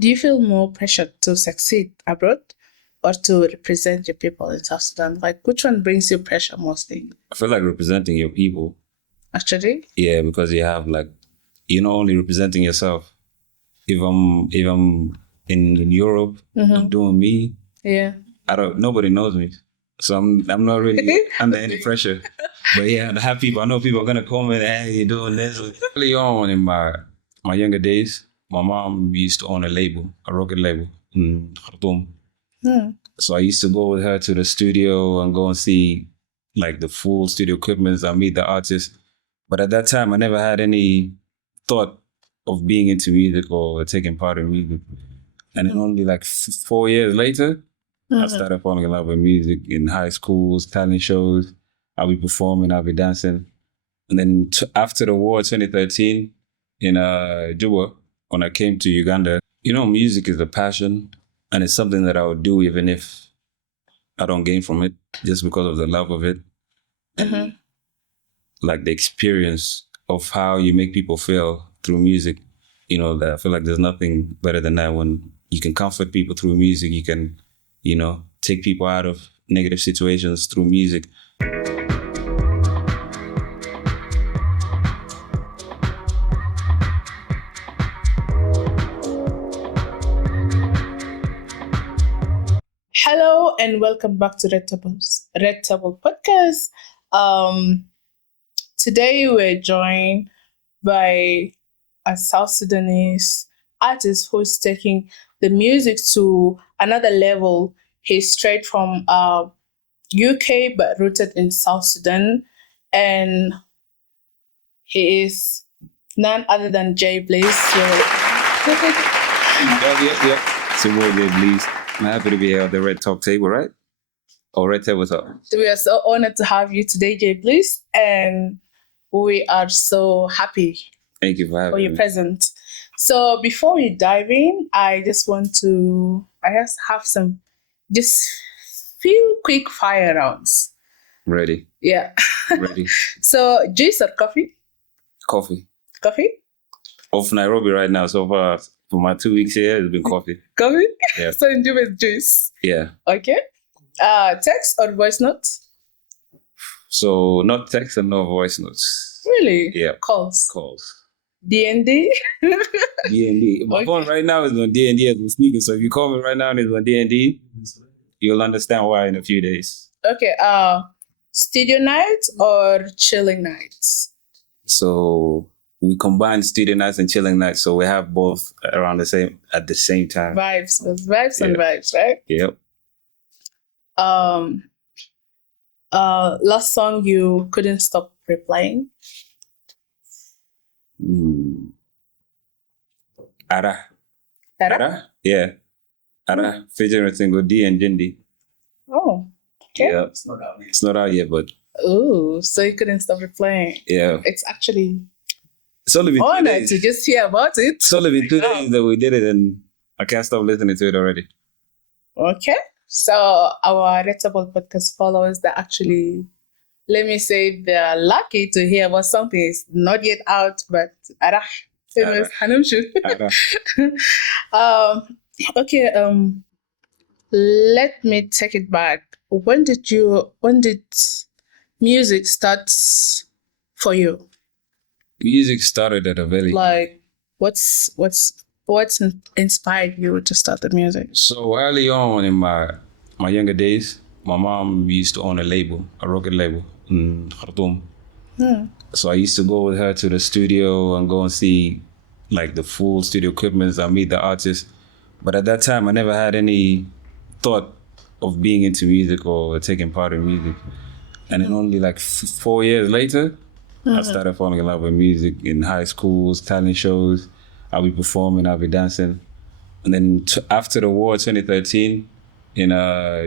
Do you feel more pressure to succeed abroad or to represent your people in South Sudan? Like, which one brings you pressure mostly? I feel like representing your people. Actually? Yeah, because you have like, you're not only representing yourself. If I'm in Europe, I'm doing me. Yeah. Nobody knows me. So I'm not really under any pressure. But yeah, I have people, I know people are gonna comment, hey, you're doing this. Early on in my younger days, my mom used to own a record label in Khartoum. So I used to go with her to the studio and go and see like the full studio equipment and meet the artists. But at that time, I never had any thought of being into music or taking part in music. And then only like 4 years later, I started falling in love with music in high schools, talent shows. I'll be performing, I'll be dancing. And then after the war, 2013, in Juba, when I came to Uganda, music is a passion and it's something that I would do even if I don't gain from it, just because of the love of it. Like the experience of how you make people feel through music. That I feel like there's nothing better than that when you can comfort people through music. You can, take people out of negative situations through music. Hello and welcome back to Red Table Podcast. Today we're joined by a South Sudanese artist who's taking the music to another level. He's straight from UK but rooted in South Sudan, and he is none other than JayBliz. Yep. So more JayBliz. I'm happy to be here at the Red Talk Table, right? Or Red Table Talk. We are so honored to have you today, JayBliz, and we are so happy. Thank you for having me. Your presence. So before we dive in, I just have some few quick fire rounds. Ready. Yeah. Ready. So juice or coffee? Coffee. Coffee? Off Nairobi right now. So far, for my 2 weeks here, it's been coffee. Coffee? Yeah. So in Juba it's juice. Yeah. Okay. Text or voice notes? So not text and no voice notes. Really? Yeah. Calls. DND? DND. My phone right now is on DND as we're speaking. So if you call me right now and it's on DND, you'll understand why in a few days. Okay. Studio nights or chilling nights? So we combine studio nights and chilling nights. So we have both at the same time. Vibes and vibes, right? Yep. Last song you couldn't stop replaying? Ara? Yeah. Ara, featuring single D and Jindy. Oh, okay. Yeah. It's not out yet, but... Oh, so you couldn't stop replaying. Yeah. It's actually... It's only been 2 days. To just hear about it. It's only been 2 days that we did it and I can't stop listening to it already. Okay. So our Readable Podcast followers that actually... Let me say they're lucky to hear about something is not yet out, but famous Hanumshu. Okay, let me take it back. When did music start for you? Music started at a very... Like, what's inspired you to start the music? So early on in my younger days, my mom used to own a record label in Khartoum. So I used to go with her to the studio and go and see like the full studio equipment and meet the artists. But at that time, I never had any thought of being into music or taking part in music. And then only like 4 years later, I started falling in love with music in high schools, talent shows. I'll be performing, I'll be dancing. And then after the war, 2013, in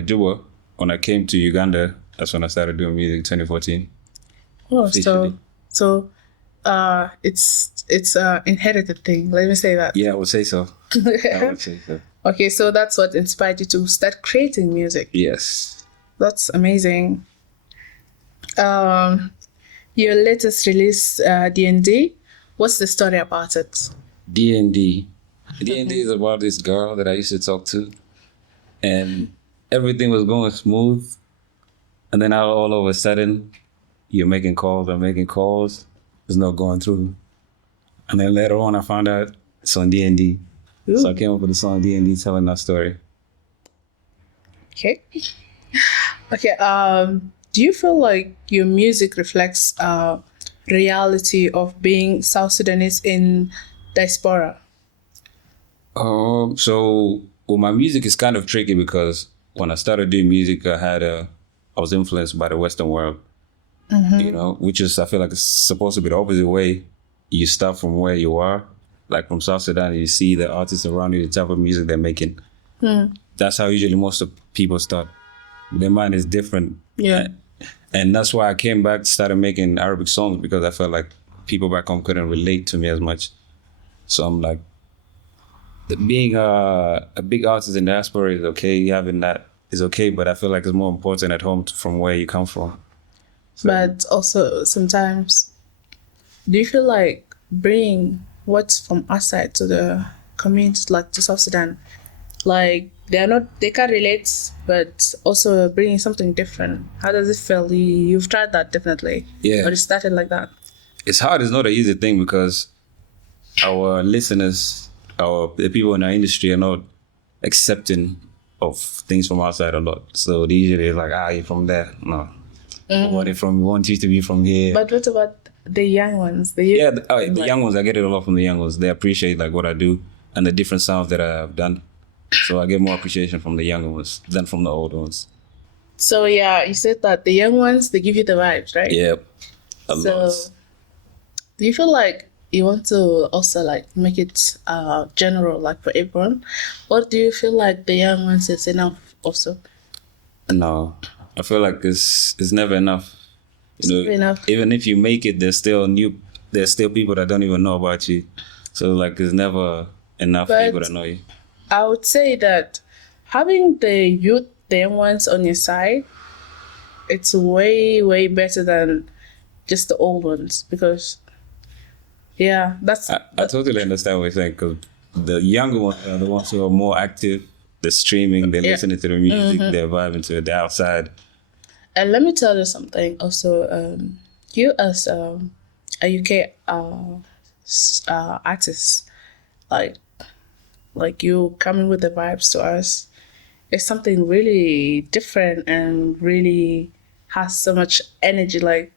Juba, when I came to Uganda, that's when I started doing music in 2014. Oh, so it's an inherited thing. Let me say that. Yeah, I would say so. Okay, so that's what inspired you to start creating music. Yes. That's amazing. Your latest release, DND, what's the story about it? DND. DND is about this girl that I used to talk to, and everything was going smooth. And then all of a sudden, you're making calls, I'm making calls. There's no going through. And then later on, I found out it's on DND. So I came up with the song DND telling that story. Okay. Okay. Do you feel like your music reflects reality of being South Sudanese in diaspora? So my music is kind of tricky because when I started doing music, I was influenced by the Western world. You know, which is, I feel like it's supposed to be the opposite way. You start from where you are, like from South Sudan, you see the artists around you, the type of music they're making. That's how usually most of people start. Their mind is different. Yeah. And that's why I came back, started making Arabic songs, because I felt like people back home couldn't relate to me as much. So I'm like, being a big artist in diaspora is okay, having that is okay, but I feel like it's more important at home from where you come from. So, but also sometimes, do you feel like bringing what's from outside to the community, like to South Sudan, like they can't relate, but also bringing something different? How does it feel? You've tried that definitely. Yeah. Or it started like that? It's hard. It's not an easy thing because our listeners, the people in our industry are not accepting of things from outside a lot. So they usually like, you're from there. No. We want you to be from here. But what about the young ones? The young ones, I get it a lot from the young ones. They appreciate like what I do and the different sounds that I've done. So I get more appreciation from the younger ones than from the old ones. So yeah, you said that the young ones, they give you the vibes, right? Yep. So do you feel like you want to also like make it general, like for everyone? Or do you feel like the young ones is enough also? No. I feel like it's never enough. Never enough. Even if you make it, there's still people that don't even know about you. So like it's never enough people that know you. I would say that having the youth, the young ones on your side, it's way, way better than just the old ones, because I totally understand what you're saying, because the younger ones are the ones who are more active. They're streaming, they're listening to the music, they're vibing to it, they're outside. And let me tell you something also. You as a UK artist, like you coming with the vibes to us, it's something really different and really has so much energy. Like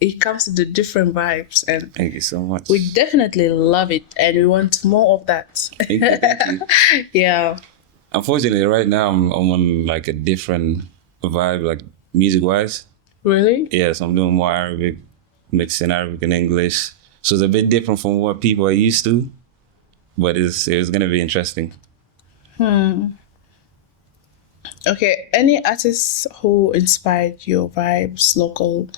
it comes with the different vibes, and thank you so much. We definitely love it, and we want more of that. Thank you. Yeah. Unfortunately, right now I'm on like a different vibe, like music-wise. Really? Yes, I'm doing more Arabic, mixing Arabic and English. So it's a bit different from what people are used to, but it's gonna be interesting. Okay. Any artists who inspired your vibes, local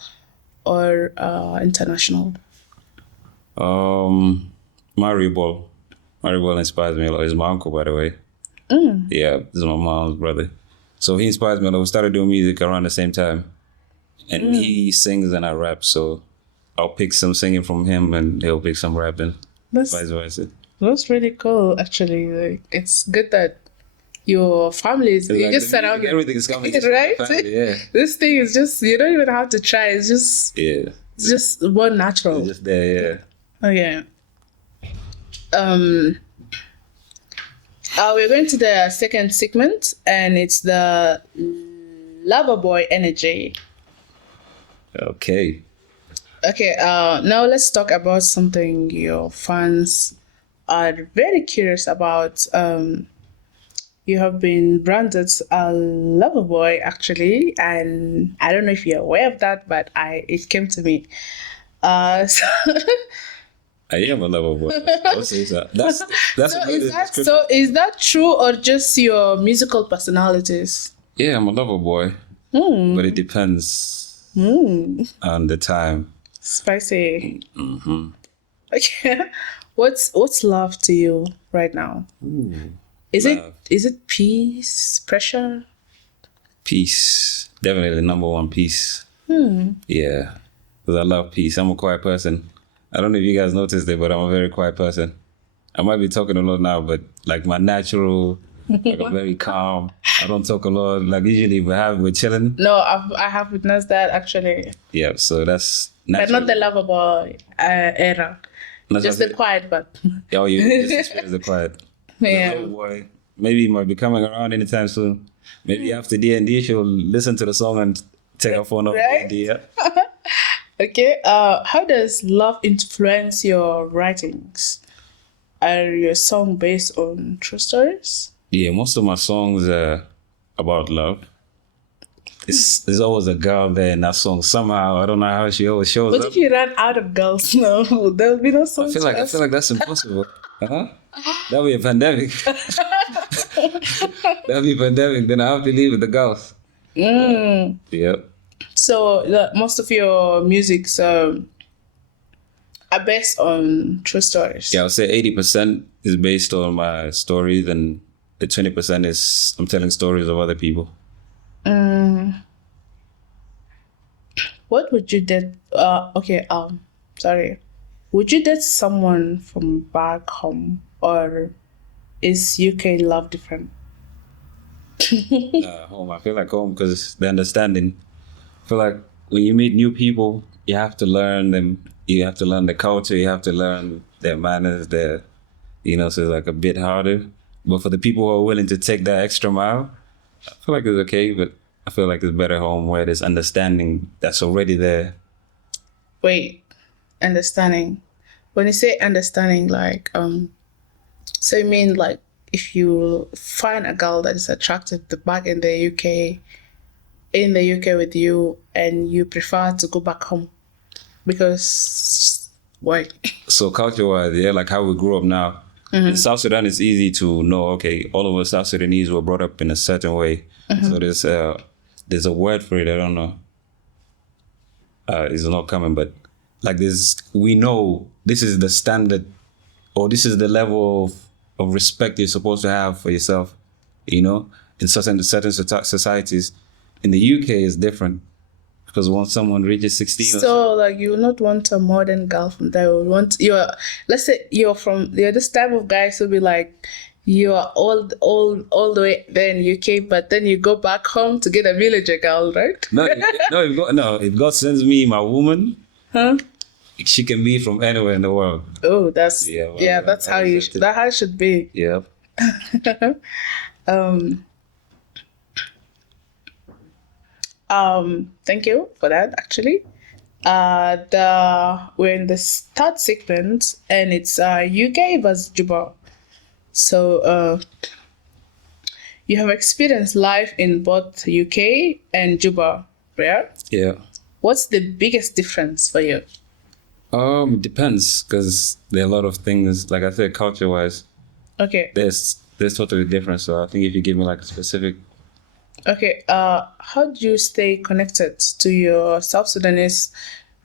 or international? Mario Ball. Mario Ball inspires me a lot. He's my uncle, by the way. Yeah, this is my mom's brother. So he inspires me a lot. We started doing music around the same time. And he sings and I rap. So I'll pick some singing from him and he'll pick some rapping. Vice versa. That's really cool, actually. Like, it's good that your family is, you just surround everything is coming right? Family, yeah. This thing is just, you don't even have to try. It's just it's just more natural. It's just there, yeah. Okay. We're going to the second segment, and it's the lover boy energy. Okay. Now let's talk about something your fans are very curious about. You have been branded a lover boy, actually, and I don't know if you're aware of that, but it came to me. So I am a lover boy. I'll say that. So is that true or just your musical personalities? Yeah, I'm a lover boy. But it depends on the time. Spicy. Okay. What's love to you right now? Is it peace, pressure? Peace. Definitely number one, peace. Yeah. Because I love peace. I'm a quiet person. I don't know if you guys noticed it, but I'm a very quiet person. I might be talking a lot now, but like my natural, like I'm very calm. I don't talk a lot. Like usually we're chilling. No, I have witnessed that actually. Yeah, so that's But natural. not the lovable era. That's Just what the quiet but. Oh, you just experience the quiet. Yeah. The little boy, maybe he might be coming around anytime soon. Maybe after DND, she'll listen to the song and take her phone off Right? DND. Yeah. Okay. How does love influence your writings? Are your song based on true stories? Yeah, most of my songs are about love. There's always a girl there in that song somehow. I don't know how she always shows What up. if you run out of girls now? There'll be no songs. I feel like that's impossible. That'll be a pandemic. That'll be a pandemic. Then I have to leave with the girls. Yep. So most of your musics are based on true stories. Yeah, I would say 80% is based on my stories, and the 20% is I'm telling stories of other people. What would you date? Sorry. Would you date someone from back home, or is UK love different? Home. I feel like home because the understanding. I feel like when you meet new people, you have to learn them. You have to learn the culture. You have to learn their manners. So it's like a bit harder. But for the people who are willing to take that extra mile, I feel like it's okay. But I feel like it's better home where there's understanding that's already there. Wait, understanding. When you say understanding, like so you mean like if you find a girl that is attracted back in the UK with you, and you prefer to go back home because why? So culture-wise, yeah, like how we grew up now. In South Sudan, it's easy to know, okay, all of us South Sudanese were brought up in a certain way. So there's a word for it, I don't know. It's not coming, but like we know this is the standard, or this is the level of respect you're supposed to have for yourself, in certain societies. In the UK, it's different. Because once someone reaches 16 so like you will not want a modern girl from there. You want let's say you're this type of guys who be like you are all the way there in UK, but then you go back home to get a villager girl, right? If God sends me my woman, she can be from anywhere in the world. Oh, that's that's how it should be. Yeah. Thank you for that. Actually, we're in the third segment, and it's UK versus Juba. So, you have experienced life in both UK and Juba, right? Yeah. What's the biggest difference for you? It depends, because there are a lot of things. Like I said, culture-wise, Okay. there's totally different. So I think if you give me like a specific. Okay, how do you stay connected to your South Sudanese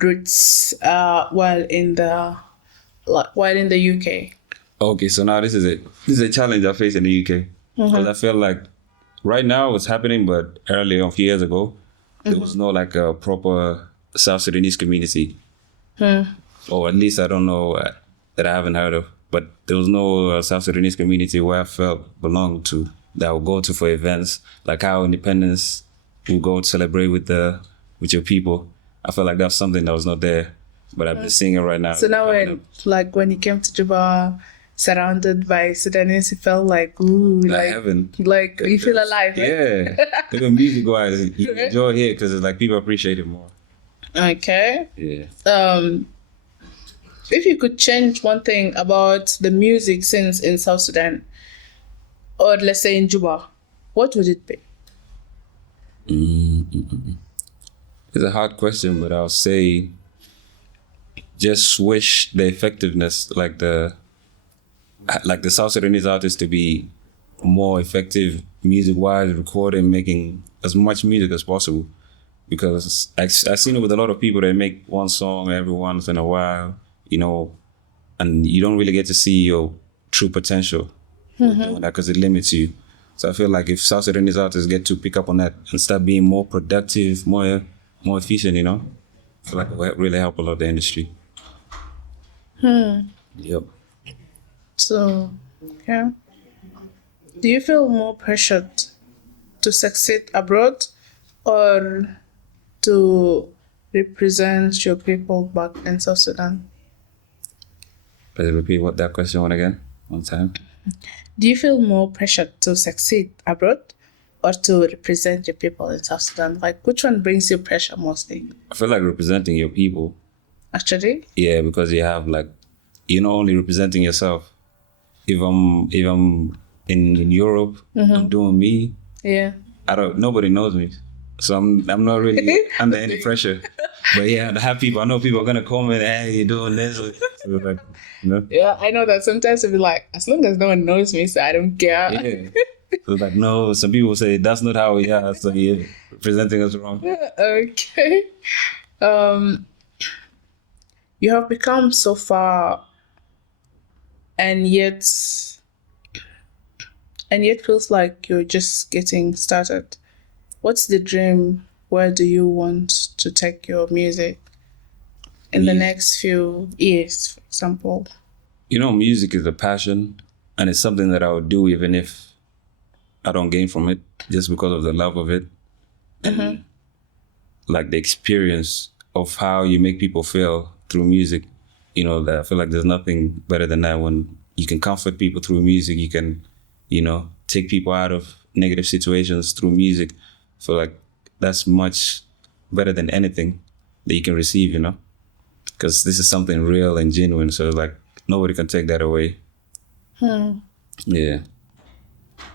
roots while in the UK? Okay, so now this is it. This is a challenge I face in the UK. Because I feel like right now it's happening, but earlier, a few years ago, there was no like a proper South Sudanese community. Or at least I don't know that I haven't heard of. But there was no South Sudanese community where I felt belonged to, that I would go to for events, like how Independence will go to celebrate with your people. I felt like that's something that was not there, but I've been seeing it right now. So now when you came to Juba, surrounded by Sudanese, it felt like heaven. Like you feel alive. Right? Yeah, even music wise, you enjoy here because it's like people appreciate it more. Okay. Yeah. If you could change one thing about the music scenes in South Sudan, or let's say in Juba, what would it be? It's a hard question, but I'll say just switch the effectiveness, like the South Sudanese artists to be more effective music-wise, recording, making as much music as possible. Because I've seen it with a lot of people that make one song every once in a while, and you don't really get to see your true potential doing that because it limits you. So I feel like if South Sudanese artists get to pick up on that and start being more productive, more efficient, I feel like it will really help a lot of the industry. Yep. So, yeah. Do you feel more pressured to succeed abroad or to represent your people back in South Sudan? Please repeat what that question was again, one time. Do you feel more pressured to succeed abroad or to represent your people in South Sudan? Like, which one brings you pressure mostly? I feel like representing your people. Actually? Yeah, because you have like, you're not only representing yourself. If I'm in Europe, I'm doing me. Yeah. Nobody knows me, so I'm not really under any pressure. But yeah, I know people are gonna comment, hey, you doing this? So like, you know? Yeah, I know that sometimes it'll be like, as long as no one knows me, so I don't care. Yeah. So like, no, some people say that's not how we are, so you're presenting us wrong. Okay. You have become so far and yet feels like you're just getting started. What's the dream? Where do you want to take your music in the next few years, for example? You know, music is a passion, and it's something that I would do even if I don't gain from it, just because of the love of it. And like the experience of how you make people feel through music. You know, that I feel like there's nothing better than that when you can comfort people through music. You can, you know, take people out of negative situations through music. I feel like that's much better than anything that you can receive, you know, because this is something real and genuine. So like nobody can take that away. Yeah.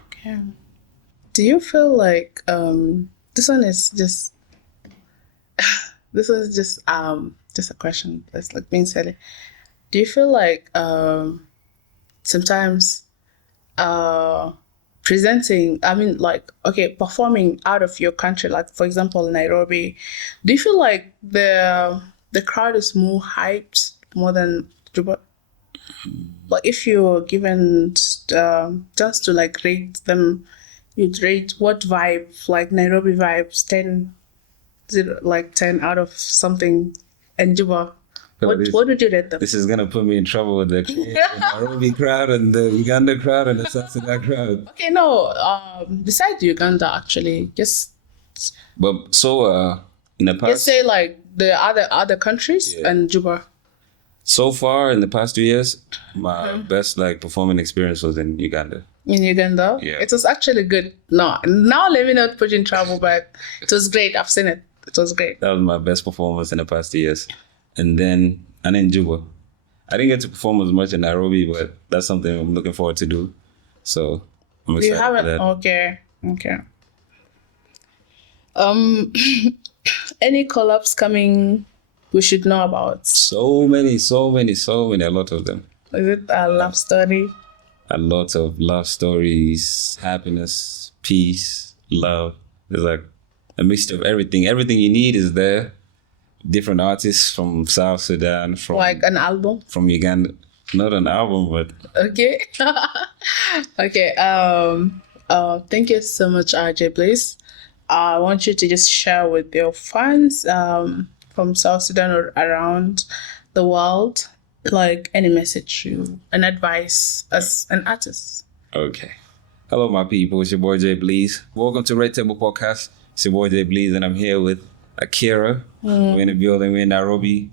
Okay. Do you feel like this one is just this is just a question. It's like being silly. Do you feel like sometimes presenting, I mean, like, okay, performing out of your country, like for example Nairobi, do you feel like the crowd is more hyped more than Juba? Like if you're given just to like rate them, you'd rate what vibe, like Nairobi vibes, 10, 10 out of something, and Juba, what would you rate them? This is gonna put me in trouble with the Nairobi crowd and the Uganda crowd and the South Sudan crowd. Okay, no, besides Uganda, actually, just But so in the just past, say like the other countries and Juba. so far in the past 2 years, my best like performing experience was in Uganda. In Uganda, Yeah. it was actually good. No, now let me not put you in trouble, but it was great. I've seen it. It was great. That was my best performance in the past 2 years. And then Juba. I didn't get to perform as much in Nairobi, but that's something I'm looking forward to do. So I'm You excited for haven't? that. Okay. Any collabs coming we should know about? So many, a lot of them. Is it a love story? A lot of love stories, happiness, peace, love. There's like a mixture of everything. Everything you need is there. Different artists from South Sudan, from Like an album? from Uganda. Not an album, but Okay. Okay. Thank you so much, JayBliz. I want you to just share with your fans from South Sudan or around the world, like any message an advice as an artist. okay. Hello, my people. It's your boy JayBliz. Welcome to Red Table Podcast. It's your boy JayBliz, and I'm here with Akira. We're in the building. We're in Nairobi.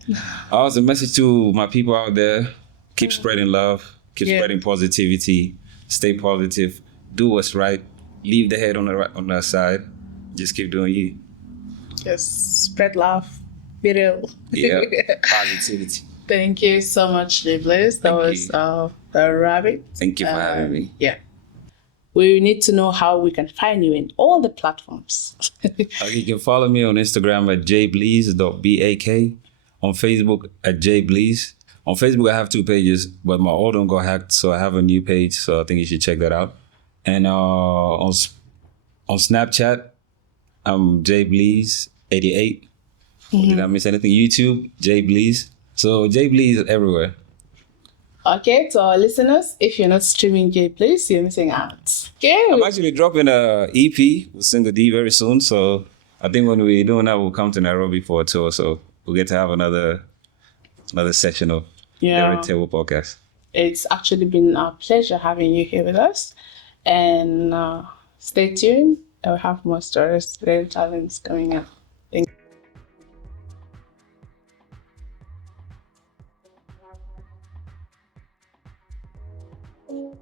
Also, a message to my people out there: keep spreading love, keep spreading positivity, stay positive, do what's right, leave the head on the side, just keep doing you. Just spread love, be real. Yeah, positivity. Thank you so much, JayBliz. That was the rabbit. Thank you for having me. Yeah. We need to know how we can find you in all the platforms. Okay, you can follow me on Instagram at jaybliz.bak, on Facebook at JayBliz. On Facebook, I have 2 pages, but my old one got hacked, so I have a new page. So I think you should check that out. And on Snapchat, I'm JayBliz88. Did I miss anything? YouTube, JayBliz. So JayBliz is everywhere. Okay, to our listeners, if you're not streaming JayBliz, you're missing out. Okay. I'm actually dropping a EP with Single D very soon. So I think when we're doing that, we'll come to Nairobi for a tour. So we'll get to have another session of the Red Table Podcast. It's actually been a pleasure having you here with us. And stay tuned. I'll have more stories, real talents coming up. Thank you.